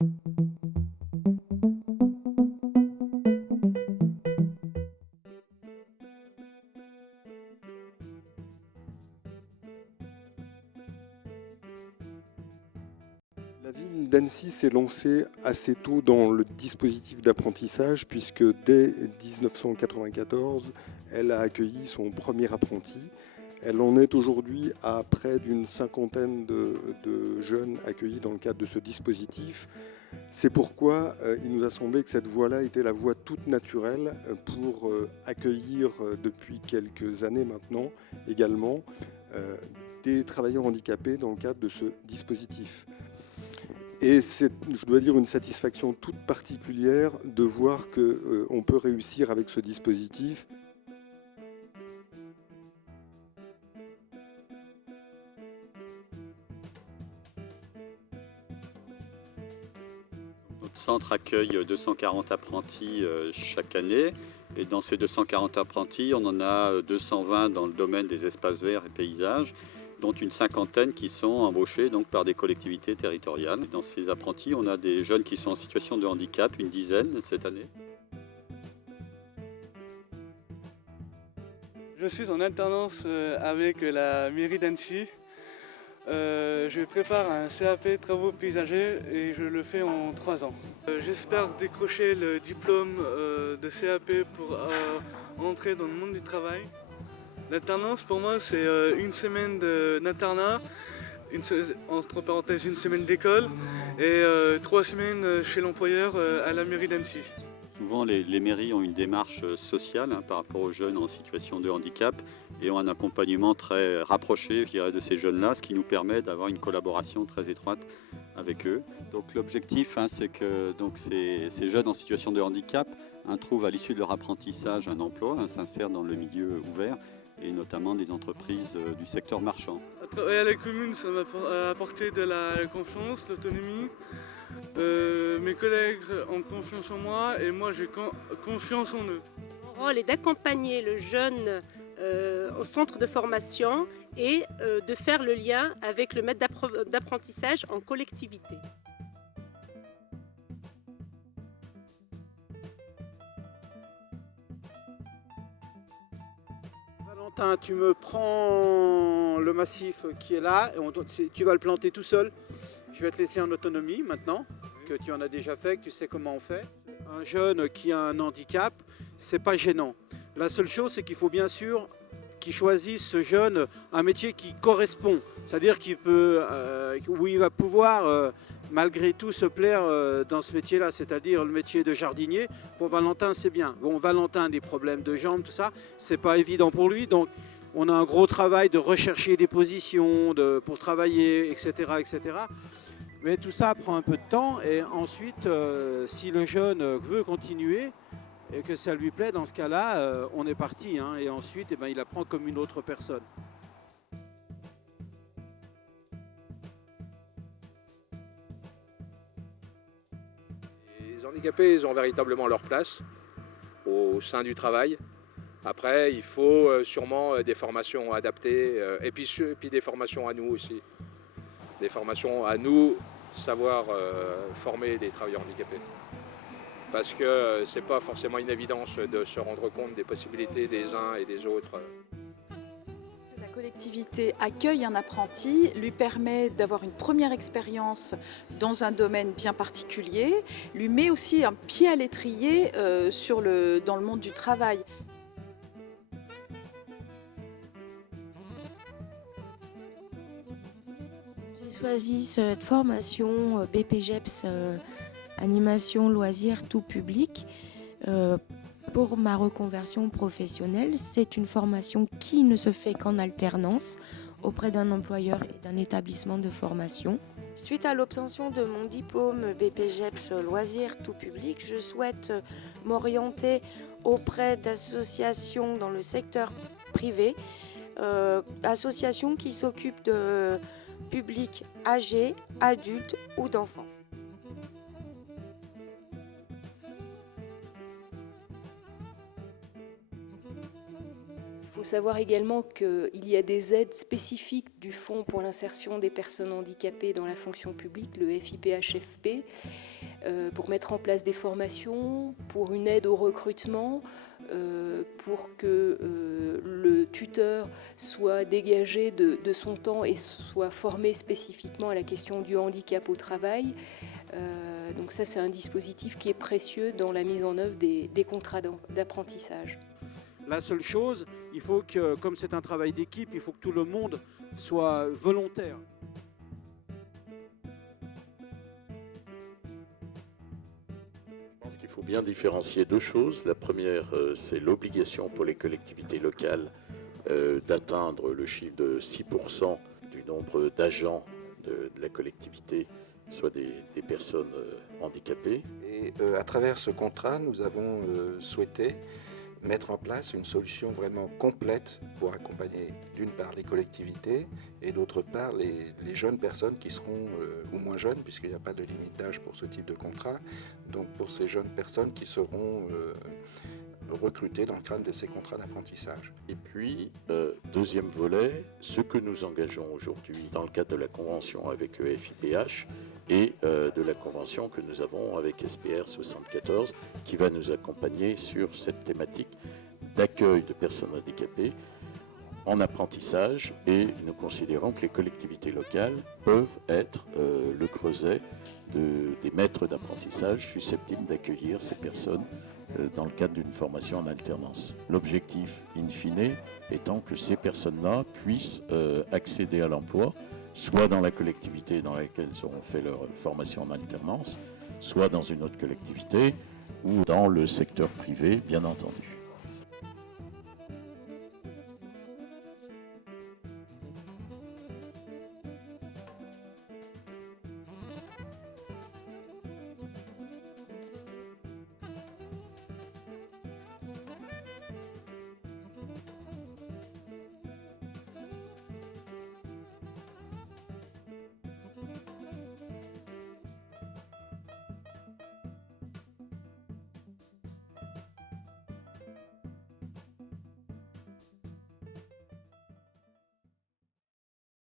La ville d'Annecy s'est lancée assez tôt dans le dispositif d'apprentissage puisque dès 1994, elle a accueilli son premier apprenti. Elle en est aujourd'hui à près d'une cinquantaine de jeunes accueillis dans le cadre de ce dispositif. C'est pourquoi il nous a semblé que cette voie-là était la voie toute naturelle pour accueillir depuis quelques années maintenant également des travailleurs handicapés dans le cadre de ce dispositif. Et c'est, je dois dire, une satisfaction toute particulière de voir qu'on peut réussir avec ce dispositif. Notre centre accueille 240 apprentis chaque année. Et dans ces 240 apprentis, on en a 220 dans le domaine des espaces verts et paysages, dont une cinquantaine qui sont embauchés donc, par des collectivités territoriales. Dans ces apprentis, on a des jeunes qui sont en situation de handicap, une dizaine cette année. Je suis en alternance avec la mairie d'Annecy. Je prépare un CAP travaux paysagers et je le fais en 3 ans. J'espère décrocher le diplôme de CAP pour entrer dans le monde du travail. L'alternance pour moi c'est une semaine d'internat, entre parenthèses une semaine d'école et 3 semaines chez l'employeur à la mairie d'Annecy. Souvent, les mairies ont une démarche sociale par rapport aux jeunes en situation de handicap et ont un accompagnement très rapproché, je dirais, de ces jeunes-là, ce qui nous permet d'avoir une collaboration très étroite avec eux. Donc l'objectif, c'est que donc, ces jeunes en situation de handicap trouvent à l'issue de leur apprentissage un emploi, s'insèrent dans le milieu ouvert et notamment des entreprises du secteur marchand. Travailler à la commune, ça m'a apporté de la confiance, l'autonomie. Mes collègues ont confiance en moi et moi j'ai confiance en eux. Mon rôle est d'accompagner le jeune au centre de formation et de faire le lien avec le maître d'apprentissage en collectivité. Valentin, tu me prends le massif qui est là, et tu vas le planter tout seul. Je vais te laisser en autonomie maintenant, que tu en as déjà fait, que tu sais comment on fait. Un jeune qui a un handicap, c'est pas gênant. La seule chose, c'est qu'il faut bien sûr qu'il choisisse ce jeune un métier qui correspond. C'est-à-dire où il va pouvoir malgré tout se plaire dans ce métier-là, c'est-à-dire le métier de jardinier. Pour Valentin, c'est bien. Bon, Valentin a des problèmes de jambes, tout ça, c'est pas évident pour lui. Donc, on a un gros travail de rechercher des positions, pour travailler, etc., etc. Mais tout ça prend un peu de temps. Et ensuite, si le jeune veut continuer et que ça lui plaît, dans ce cas-là, on est parti. Et ensuite, il apprend comme une autre personne. Les handicapés, ils ont véritablement leur place au sein du travail. Après, il faut sûrement des formations adaptées et puis des formations à nous aussi. Des formations à nous, savoir former les travailleurs handicapés. Parce que c'est pas forcément une évidence de se rendre compte des possibilités des uns et des autres. La collectivité accueille un apprenti, lui permet d'avoir une première expérience dans un domaine bien particulier, lui met aussi un pied à l'étrier dans le monde du travail. J'ai choisi cette formation BPGEPS animation loisirs tout public pour ma reconversion professionnelle. C'est une formation qui ne se fait qu'en alternance auprès d'un employeur et d'un établissement de formation. Suite à l'obtention de mon diplôme BPGEPS loisirs tout public, je souhaite m'orienter auprès d'associations dans le secteur privé, associations qui s'occupent de publics âgés, adultes ou d'enfants. Il faut savoir également qu'il y a des aides spécifiques du Fonds pour l'insertion des personnes handicapées dans la fonction publique, le FIPHFP, pour mettre en place des formations, pour une aide au recrutement, pour que le tuteur soit dégagé de son temps et soit formé spécifiquement à la question du handicap au travail. Donc ça, c'est un dispositif qui est précieux dans la mise en œuvre des contrats d'apprentissage. La seule chose, il faut que, comme c'est un travail d'équipe, il faut que tout le monde soit volontaire. Je pense qu'il faut bien différencier deux choses. La première, c'est l'obligation pour les collectivités locales d'atteindre le chiffre de 6% du nombre d'agents de la collectivité, soit des personnes handicapées. Et à travers ce contrat, nous avons souhaité mettre en place une solution vraiment complète pour accompagner d'une part les collectivités et d'autre part les jeunes personnes qui seront, ou moins jeunes puisqu'il n'y a pas de limite d'âge pour ce type de contrat, donc pour ces jeunes personnes qui seront recrutées dans le cadre de ces contrats d'apprentissage. Et puis, deuxième volet, ce que nous engageons aujourd'hui dans le cadre de la convention avec le FIPH et de la convention que nous avons avec SPR 74 qui va nous accompagner sur cette thématique d'accueil de personnes handicapées en apprentissage, et nous considérons que les collectivités locales peuvent être le creuset des maîtres d'apprentissage susceptibles d'accueillir ces personnes dans le cadre d'une formation en alternance. L'objectif, in fine, étant que ces personnes-là puissent accéder à l'emploi, soit dans la collectivité dans laquelle ils auront fait leur formation en alternance, soit dans une autre collectivité ou dans le secteur privé, bien entendu.